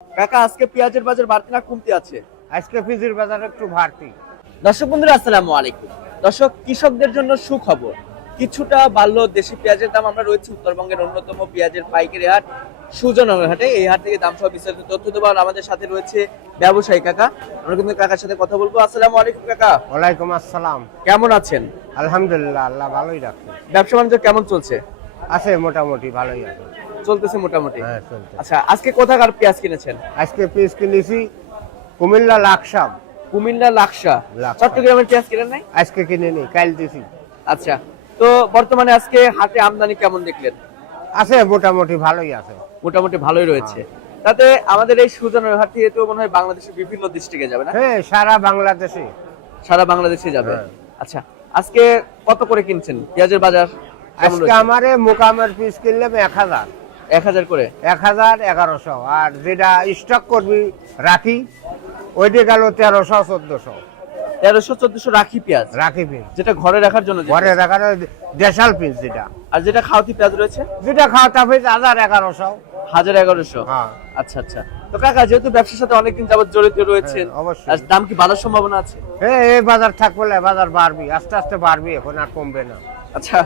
কাকা আজকে পেঁয়াজের বাজার বাড়তি না কমতি আছে? আজকে পেঁয়াজের বাজার একটু বাড়তি। দর্শক বন্ধুরা আসসালামু আলাইকুম। দর্শক, কৃষকদের জন্য সুখবর, কিছুটা বাড়লো দেশি পেঁয়াজের দাম। আমরা রয়েছি উত্তরবঙ্গের অন্যতম পেঁয়াজের পাইকারি হাট সুজনগর হাটে। এই হাট থেকে দাম সহ বিস্তারিত তথ্য দেবো। আর আমাদের সাথে রয়েছে ব্যবসায়ী কাকা, আমরা কিন্তু কাকার সাথে কথা বলবো। আসসালামু আলাইকুম কাকা। ওয়ালাইকুম আসসালাম। কেমন আছেন? আলহামদুলিল্লাহ, আল্লাহ ভালোই রাখছে। ব্যবসা বাণিজ্য কেমন চলছে? আছে মোটামুটি ভালোই আছে। চলতেছে মোটামুটি। হ্যাঁ চলছে। আচ্ছা, আজকে কোথাকার পেঁয়াজ কিনেছেন? আজকে পেঁয়াজ কিনেছি কুমিল্লা লাকসাম। কুমিল্লা লাকসা। লাকসা। চট্টগ্রামের পেঁয়াজ কিনেন নাই? আজকে কিনে নি, কাল দিছি। আচ্ছা, তো বর্তমানে আজকে হাটে আমদানি কেমন দেখলেন? আছে মোটামুটি ভালোই আছে। মোটামুটি ভালোই রয়েছে। তাতে আমাদের এই সুজনের হাট থেকে তো মনে হয় বাংলাদেশের বিভিন্ন ডিস্ট্রিক্টে যাবে না? হ্যাঁ সারা বাংলাদেশে। সারা বাংলাদেশে যাবে। হ্যাঁ। আচ্ছা, আজকে কত করে কিনছেন পেঁয়াজের বাজার? আজকে আমারে মোকামের পিস কিনলাম 1000। 1000 করে? 1000 1100। আর যেটা স্টক করবি রাখি ওইটা গেল 1300 1400। 1300 1400 রাখি পেঁয়াজ, রাখি পিস যেটা ঘরে রাখার জন্য যেটা। ঘরে রাখার দেশাল পিস যেটা। আর যেটা খাওয়াতি পেঁয়াজ রয়েছে যেটা খাওয়াটা পিস 1000 1100। 1100। হ্যাঁ আচ্ছা আচ্ছা। তো কাকা, যেহেতু ব্যবসার সাথে অনেকদিন যাবত জড়িত রয়েছেন, হ্যাঁ, অবশ্যই। আর দাম কি বাড়ার সম্ভাবনা আছে? হ্যাঁ এই বাজার থাকবে, বাজার বাড়বি, আস্তে আস্তে বাড়বি, এখন আর কমবে না। আচ্ছা,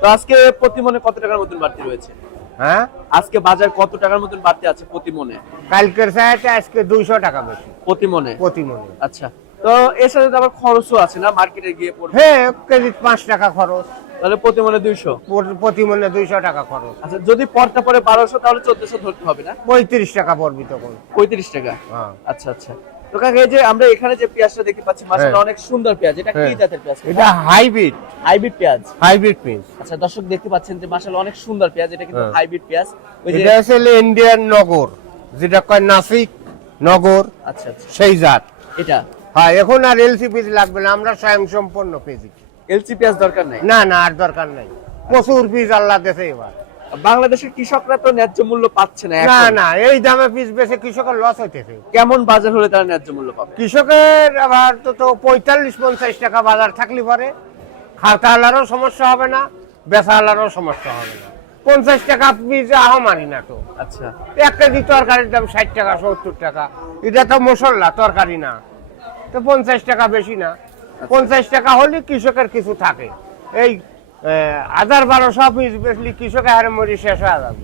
তো আজকে প্রতি মনে কত টাকার মতন বাড়তি রয়েছে? হ্যাঁ আজকে বাজার কত টাকার মতন বাড়তি আছে প্রতি মনে? কালকের চাইতে আজকে 200 টাকা বেশি প্রতি মনে? প্রতি মনে। আচ্ছা, তো এর সাথে তো আবার খরচও আছে না, মার্কেটে গিয়ে পড়বে? হ্যাঁ 1 কেজি 5 টাকা খরচ, তাহলে প্রতি মনে 200। প্রতি মনে 200 টাকা খরচ। আচ্ছা, যদি পরটা পরে 1200 তাহলে 1400 ধরতে হবে না? 35 টাকা পড়বি তখন। 35 টাকা। হ্যাঁ আচ্ছা আচ্ছা। তো কাকা, এই যে আমরা এখানে যে পেঁয়াজটা দেখতে পাচ্ছি মাশাআল্লাহ হ্যাঁ। অনেক সুন্দর পেঁয়াজ, এটা কি হ্যাঁ। জাতের পেঁয়াজ? এটা হাইব্রিড। হাইব্রিড পেঁয়াজ। Hybrid piece. আচ্ছা দর্শক, দেখতে পাচ্ছেন যে মাশাআল্লাহ অনেক সুন্দর পেঁয়াজ, এটা কিন্তু হ্যাঁ। হাইব্রিড পেঁয়াজ। ওই যে এটা আসলে ইন্ডিয়ান নগর, যেটা কয় নাসিক নগর, আচ্ছা আচ্ছা, সেই জাত। এটা হ্যাঁ এখন আর এলসি পিস লাগবে না, আমরা স্বয়ংসম্পন্ন পেয়েছি। এলসি পেঁয়াজ দরকার নাই? না না আর দরকার নাই, প্রচুর পিস আল্লাহ দেশে এবার। বাংলাদেশের কৃষকরা তো ন্যায্য মূল্য পাচ্ছে না না এখন। না এই দামে পিস বেশি কৃষকের লস হইতেছে। কেমন বাজার হলে তারা ন্যায্য মূল্য পাবে? কৃষকের আবার তো 45-50 টাকা বাজার থাকলে পরে খাতাওয়ালারও সমস্যা হবে না, বেচাওয়ালারও সমস্যা হবে না। 50 টাকা পিস মারি না তো। আচ্ছা 1 কেজি তরকারির দাম 60 টাকা 70 টাকা, এটা তো মশলা তরকারি না, তো 50 টাকা বেশি না। 50 টাকা হলে কৃষকের কিছু থাকে। এই 1000-1200 পিস বেশি কৃষকের হারে মরি শেষ হয়ে যাবে।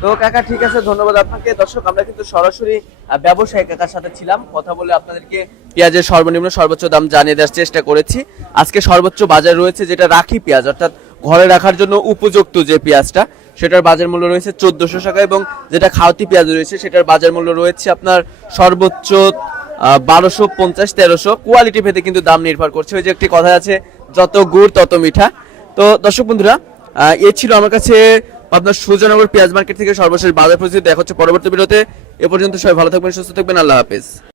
তো কাকা, ঠিক আছে, ধন্যবাদ আপনাকে। দর্শক, আমরা কিন্তু সরাসরি ব্যবসায়ী কাকার সাথে ছিলাম, কথা বলে আপনাদেরকে পেঁয়াজের সর্বনিম্ন সর্বোচ্চ দাম জানিয়ে দেওয়ার চেষ্টা করেছি। আজকে সর্বোচ্চ বাজার রয়েছে যেটা রাখি পেঁয়াজ, অর্থাৎ ঘরে রাখার জন্য উপযুক্ত যে পেঁয়াজটা, সেটার বাজার মূল্য রয়েছে 1400 টাকা, এবং যেটা খাওয়াতি পেঁয়াজ রয়েছে সেটার বাজার মূল্য রয়েছে আপনার সর্বোচ্চ 1250 1300। কোয়ালিটি ভেদে কিন্তু দাম নির্ভর করছে। ওই যে একটি কথা আছে, যত গুড় তত মিঠা। তো দর্শক বন্ধুরা, এ ছিল আমার কাছে আপনার সুজনগর পেঁয়াজ মার্কেট থেকে সর্বশেষ বাজার পরিস্থিতি। দেখা হচ্ছে পরবর্তী ভিডিওতে। এ পর্যন্ত সবাই ভালো থাকবেন, সুস্থ থাকবেন, আল্লাহ হাফেজ।